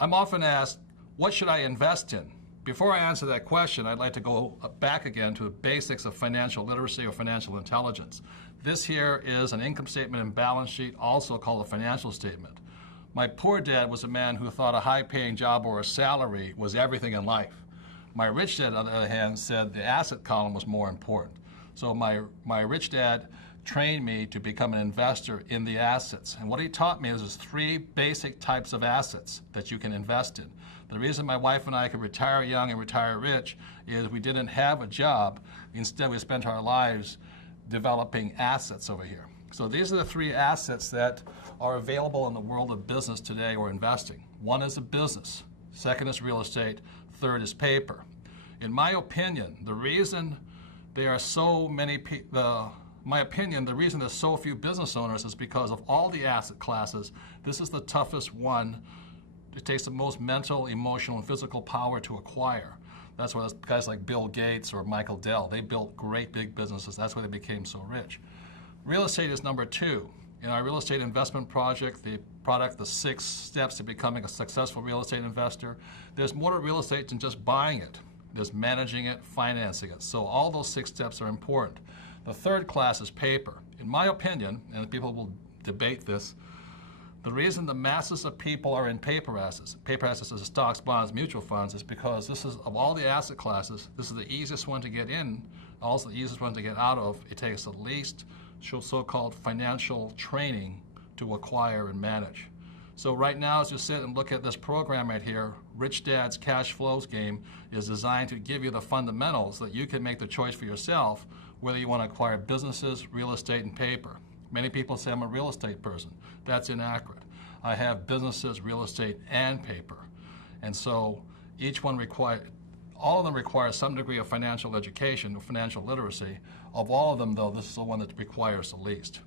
I'm often asked, what should I invest in? Before I answer that question, I'd like to go back again to the basics of financial literacy or financial intelligence. This here is an income statement and balance sheet, also called a financial statement. My poor dad was a man who thought a high-paying job or a salary was everything in life. My rich dad, on the other hand, said the asset column was more important. So my rich dad trained me to become an investor in the assets. And what he taught me is there's three basic types of assets that you can invest in. The reason my wife and I could retire young and retire rich is we didn't have a job. Instead, we spent our lives developing assets over here. So these are the three assets that are available in the world of business today or investing. One is a business. Second is real estate. Third is paper. In my opinion, the reason there are so many people, the reason there's so few business owners is because of all the asset classes. This is the toughest one. It takes the most mental, emotional, and physical power to acquire. That's why guys like Bill Gates or Michael Dell, they built great big businesses. That's why they became so rich. Real estate is number two. In our real estate investment project, the 6 steps to becoming a successful real estate investor, there's more to real estate than just buying it. There's managing it, financing it. So all those 6 steps are important. The third class is paper. In my opinion, and people will debate this, the reason the masses of people are in paper assets as stocks, bonds, mutual funds, is because this is, of all the asset classes, this is the easiest one to get in, also the easiest one to get out of. It takes the least so-called financial training to acquire and manage. So right now, as you sit and look at this program right here, Rich Dad's Cash Flows Game is designed to give you the fundamentals that you can make the choice for yourself whether you want to acquire businesses, real estate, and paper. Many people say I'm a real estate person. That's inaccurate. I have businesses, real estate, and paper. And so all of them require some degree of financial education or financial literacy. Of all of them, though, this is the one that requires the least.